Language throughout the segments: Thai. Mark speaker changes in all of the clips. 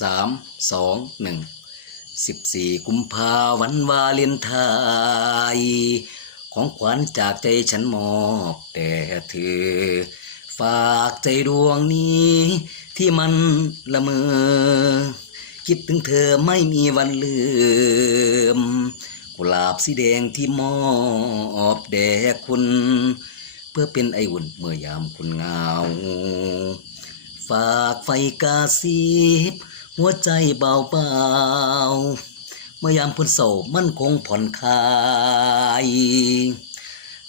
Speaker 1: สามสองหนึ่งสิบสี่กุมภาวันวาเลนไทน์ของขวัญจากใจฉันมอบแต่เธอ ฝากใจดวงนี้ ที่มันละเมอ คิดถึงเธอไม่มีวันลืม กุหลาบสีแดงที่มอบแด่คุณ เพื่อเป็นไออุ่นเมื่อยามคุณเงา ฝากไฟกาซีบ หัวใจเบาเบาๆเมื่อยามพ้นโศกมั่นคงผ่อนคลาย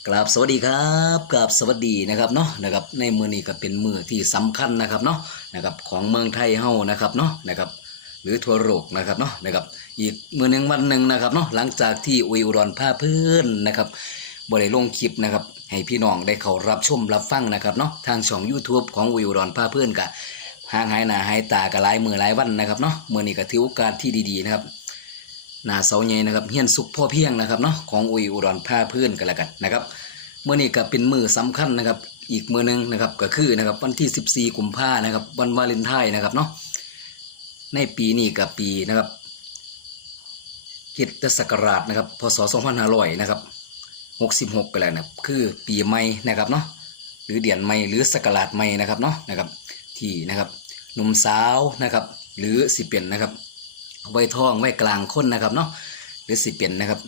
Speaker 1: กราบสวัสดีครับกราบสวัสดีนะครับเนาะนะครับในมือนี้ก็เป็นมือที่สำคัญนะครับเนาะนะครับของเมืองไทยเฮานะครับเนาะนะครับหรือทั่วโลกนะครับเนาะนะครับอีกมือหนึ่งวันหนึ่งนะครับเนาะหลังจากที่อุยอุดรผ้าเพื่อนนะครับบริลงคลิปนะครับให้พี่น้องได้เขารับชมรับฟังนะครับเนาะทางช่อง YouTube ของอุยอุดรผ้าเพื่อนกะ ห่างหายหน้าหายตากับหลายมือหลายวันนะครับเนาะมือนี้ก็ถือโอกาสที่ดีๆนะครับหน้าเสาใหญ่นะครับเฮียนสุขพ่อเพียงนะครับเนาะของอุยอุดรผ้าพื่อนกันแล้วกันนะครับมือนี้ก็เป็นมือสำคัญนะครับ อีกมือหนึ่งนะครับก็คือนะครับวันที่ 14กุมภานะครับวันวาเลนไทน์นะครับเนาะในปีนี้กับปีนะครับคิดศักราชนะครับพศ2500นะครับ66กันแล้วนะครับคือปีใหม่นะครับเนาะหรือเดือนใหม่หรือศักราชใหม่นะครับเนาะนะครับที่นะครับ หนุ่มสาวนะครับ หรือสิเป็นนะครับไว้ท้องไว้กลางคนนะครับเนาะหรือสิเป็นนะครับ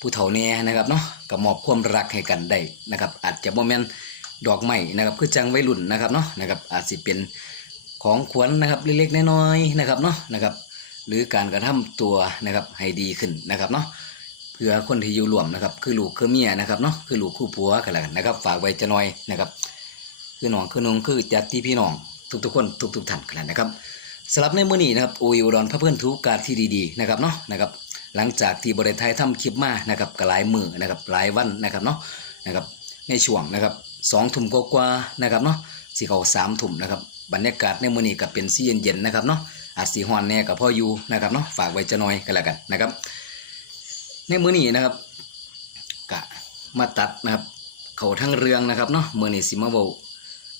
Speaker 1: ผู้เฒ่าแน่นะครับเนาะก็มอบความรักให้กันได้นะครับ อาจจะบ่แม่นดอกไม้นะครับคือจังวัยรุ่นนะครับเนาะนะครับอาจสิเป็นของขวัญนะครับเล็กๆน้อยๆนะครับเนาะนะครับ หรือการกระทำตัวนะครับให้ดีขึ้นนะครับเนาะเพื่อคนที่อยู่รวมนะครับ คือลูกคือเมียนะครับเนาะคือลูกคู่ผัวกันแล้วกันนะครับ ฝากไว้จะน้อยนะครับ คือน้องคือน้องคือจัดที่พี่น้อง ทุกๆคนทุกๆท่านกันแล้วนะครับสำหรับในมื้อนี้นะครับโออยอุดรพระเพื่อนทุกการที่ดีๆนะครับเนาะนะครับหลังจากที่บริไทยทำคลิปมานะครับกหลายมือนะครับหลายวันนะครับเนาะนะครับในช่วงนะครับสองทุ่มกว่านะครับเนาะสี่เขาสามทุ่มนะครับบรรยากาศในมื้อนี้ก็เป็นสีเย็นๆนะครับเนาะอาจสีฮ้อนแน่กับพ่ออยู่นะครับเนาะฝากไว้จะน้อยกันแล้วกันนะครับ ในมื้อนี้นะครับกะมาตัดนะครับเขาทั้งเรื่องนะครับเนาะมื้อนี้สิมาเว้า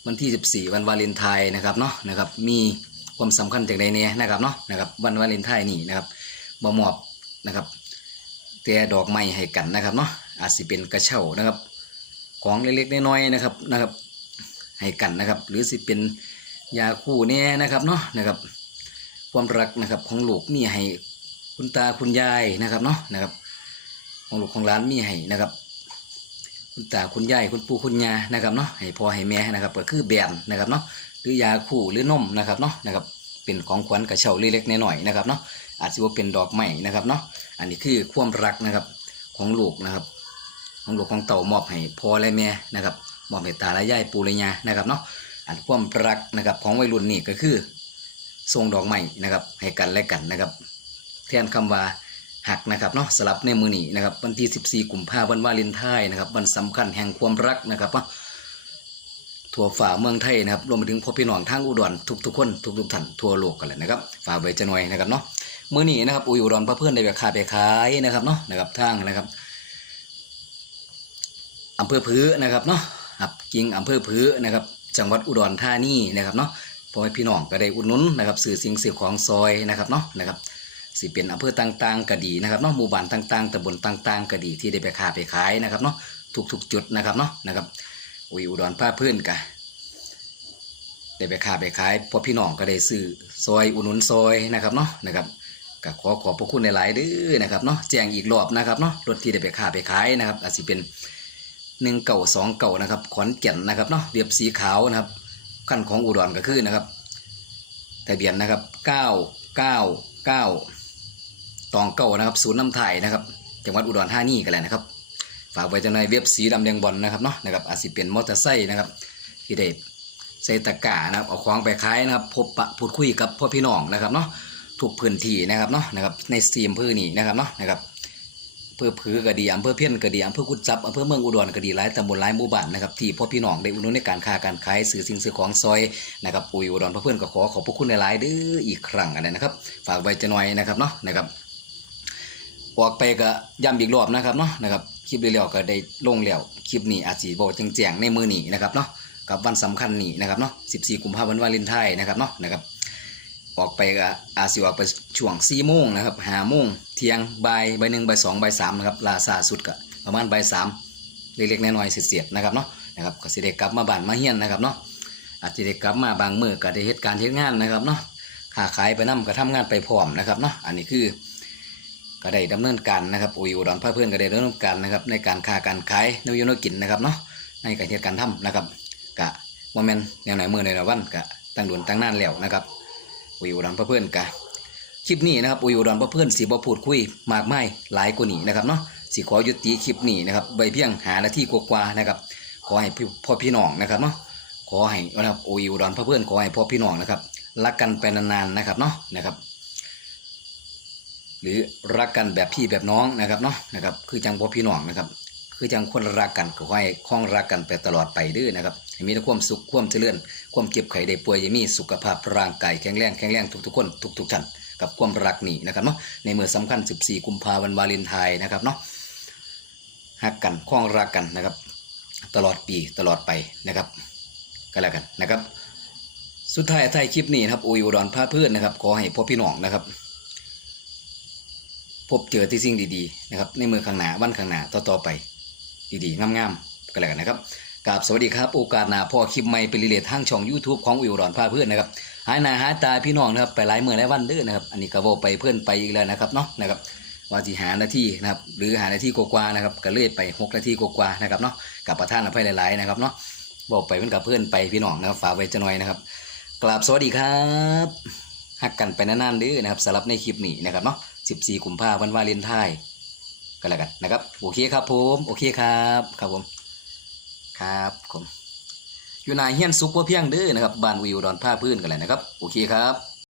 Speaker 1: วันที่ 14 วันวาเลนไทน์นะครับเนาะนะครับมีความสำคัญจากใดเนี่ยนะครับเนาะนะครับวันวาเลนไทน์นี่นะครับบ่มอบนะครับแต่ดอกไม้ให้กันนะครับเนาะอาจสิเป็นกระเช้านะครับ ของเล็กๆน้อยๆนะครับนะครับให้กันนะครับ หรือสิเป็นยาคู่แน่นะครับเนาะนะครับความรักนะครับของลูกมีให้คุณตาคุณยายนะครับเนาะนะครับของลูกของหลานมีให้นะครับ คุณตาคุณยายคุณปู่คุณย่านะครับเนาะให้พ่อให้แม่นะครับก็คือแบนนะครับเนาะหรือยาคู่หรือนมนะครับเนาะนะครับเป็นของขวัญกระเช้าเล็กๆน้อยๆนะครับเนาะอาจจะว่าเป็นดอกไม้นะครับเนาะอันนี้คือความรักนะครับของลูกนะครับ ของลูกของเต่ามอบให้พ่อและแม่นะครับมอบให้ตาและยายปู่และย่านะครับเนาะอันความรักนะครับของวัยรุ่นนี่ก็คือส่งดอกไม้นะครับให้กันและกันนะครับแทนคำว่า หักนะครับเนาะสลับในมือนี้นะครับวันที่ 14 กุมภาพันธ์วันวาเลนไทน์นะครับวันสำคัญแห่งความรักนะครับเนาทั่วฝ่าเมืองไทยนะครับรวมไปถึงพ่อพี่น้องทางอุดรทุกๆคนทุกๆท่านทั่วโลกกันเลยนะครับฝ่าไว้จะหน่อยนะครับเนาะมือนี้นะครับอุยอุดรพระเพื่อนได้ราคาไปขายนะครับเนาะนะครับทางนะครับอำเภอพือนะครับเนาะครับกิ่งอำเภอพือนะครับจังหวัดอุดรธานีนะครับเนาะพ่อแม่พี่น้องก็ได้อุดหนุนนะครับสื่อสิ่งสื่อของซอยนะครับเนาะนะครับ สิเป็นอำเภอต่างๆก็ดีนะครับเนาะหมู่บ้านต่างๆตำบลต่างๆก็ดีที่ได้ไปค้าไปขายนะครับเนาะทุกๆจุดนะครับเนาะนะครับอุยอุดรผ้าเพื่อนกะได้ไปค้าไปขายพอพี่น้องก็ได้ซื้อซอยอุนุนซอยนะครับเนาะนะครับก็ขอขอบพระคุณหลายๆด้อนะครับเนาะแจ้งอีกรอบนะครับเนาะรถที่ได้ไปค้าไปขายนะครับอาจจะเป็นหนึ่งเก่าสองเก่านะครับขอนแก่นนะครับเนาะเรียบสีขาวนะครับขั้นของอุดรก็คือนะครับทะเบียนนะครับเก้าเก้าเก้า ตองเก่านะครับศูนย์น้ำไทยนะครับจังหวัดอุดรธานีกันเลยนะครับ ฝากไว้จะในอยเว็บสีดำแดงบอลนะครับเนาะนะครับอาจจะเป็นมอเตอร์ไซค์นะครับที่ได้ใส่ตะกร้านะครับเอาของไปขายนะครับ พบปะพูดคุยกับพ่อพี่น้องนะครับเนาะทุกพื้นที่นะครับเนาะนะครับในสตรีมพื้นนี่นะครับเนาะนะครับอำเภอผือก็ดีอำเภอเพี้ยนก็ดีอำเภอกุดจับอำเภอเมืองอุดรก็ดีหลายตำบลหลายหมู่บ้านนะครับที่พ่อพี่น้องได้อุดหนุนในการค้าการขายซื้อสิ่งซื้อของซอยนะครับปุ๋ยอุดรพระเพื่อนก็ขอขอบพระคุณหลายๆเด้ออีกครั้งอันนี้นะครับ ฝากไว้จะหน่อยนะครับเนาะนะครับ ออกไปก็ย้ำอีกรอบนะครับเนาะนะครับคลิปเร็วๆก็ได้ลงแล้วคลิปนี้อาจสิบอกแจ้งๆในมือนี้นะครับเนาะกับวันสำคัญนี้นะครับเนาะ14กุมภาพันธ์วันวาเลนไทน์นะครับเนาะนะครับออกไปก็อาจสิออกไปช่วง4โมงนะครับ5โมงเที่ยงบ่ายบ่ายหนึ่งบ่ายสองบ่ายสามนะครับลาซาสุดก็ประมาณบ่ายสามเล็กๆน้อยๆเสียดๆนะครับเนาะนะครับก็สิได้กลับมาบ้านมาเฮียนนะครับเนาะอาจจะได้กลับมาบางมือก็ได้เฮ็ดการณ์เฮ็ดงานนะครับเนาะค้าขายไปนํก็ทำงานไปพร้อมนะครับเนาะอันนี้คือ ก็ได้ดำเนินการนะครับอุยอุดรพาเพื่อนก็ได้ดำเนินการนะครับในการค้าการขายนวยนกินนะครับเนาะในการเหตุการทำนะครับกะโมเมนต์แนวไหนมือในละวันกะตั้งด่วนตั้งนานแล้วนะครับอุยอุดรพาเพื่อนกะคลิปนี้นะครับอุยอุดรพาเพื่อนสีบพูดคุยมากมายหลายกว่านี้นะครับเนาะสีขอยุติคลิปนี้นะครับใบเพียงหาหน้าที่กว่าๆนะครับขอให้พ่อพี่น้องนะครับเนาะขอให้นะครับอุยอุดรพาเพื่อนขอให้พ่อพี่น้องนะครับรักกันไปนานๆนะครับเนาะนะครับ หรือรักกันแบบพี่แบบน้องนะครับเนาะนะครับ คือจังพ่อพี่น้องนะครับ คือจังคนรักกันก็ให้คล้องรักกันไปตลอดไปด้อนะครับมีแต่ความสุขความเจริญความเจ็บไข้ได้ป่วยอย่ามีสุขภาพร่างกายแข็งแรงแข็งแรงทุกๆคนทุกๆท่านกับความรักนี่นะครับเนาะในเมื่อสำคัญ 14 กุมภาพันธ์วาเลนไทน์นะครับเนาะฮักกันคล้องรักกันนะครับ ตลอดปีตลอดไปนะครับก็แล้วกันนะครับ สุดท้ายท้ายคลิปนี้นะครับอุยอุดรพาเพื่อนนะครับ ขอให้พ่อพี่น้องนะครับ พบเจอที่สิ่งดีๆนะครับในมือข้างหน้าวันข้างหน้าต่อๆไป ดีๆงามๆก็แล้วกันนะครับกราบสวัสดีครับโอกาสหน้าพอคลิปใหม่ไปรีเลททางช่อง YouTube ของวิวรอนพาเพื่อนนะครับหายหน้าหายตาพี่น้องนะครับไปหลายเมื่อหลายวันเด้อนะครับอันนี้ก็เวาไปเพื่อนไปอีกแล้วนะครับเนาะนะครับว่าที่หาหน้าที่นะครับหรือหาหน้าที่กว่านะครับก็เลื่อยไปหกนาทีกว่านะครับเนาะกับประธานอภัยหลายๆนะครับเนาะบอกไปเพื่อนกับเพื่อนไปพี่น้องนะครับฝากไว้จะหน่อยนะครับกราบสวัสดีครับ หักกันไปนานๆเด้อนะครับสำหรับในคลิปนี้นะครับเนาะ14กุมภาพันธ์วันวาเลนไทน์ก็แล้วกันนะครับโอเคครับผมโอเคครับครับผมครับผมอยู่นายเฮียนซุกว่าเพียงเด้อนะครับบานวิวดอนผ้าพื้นกันเลยนะครับโอเคครับ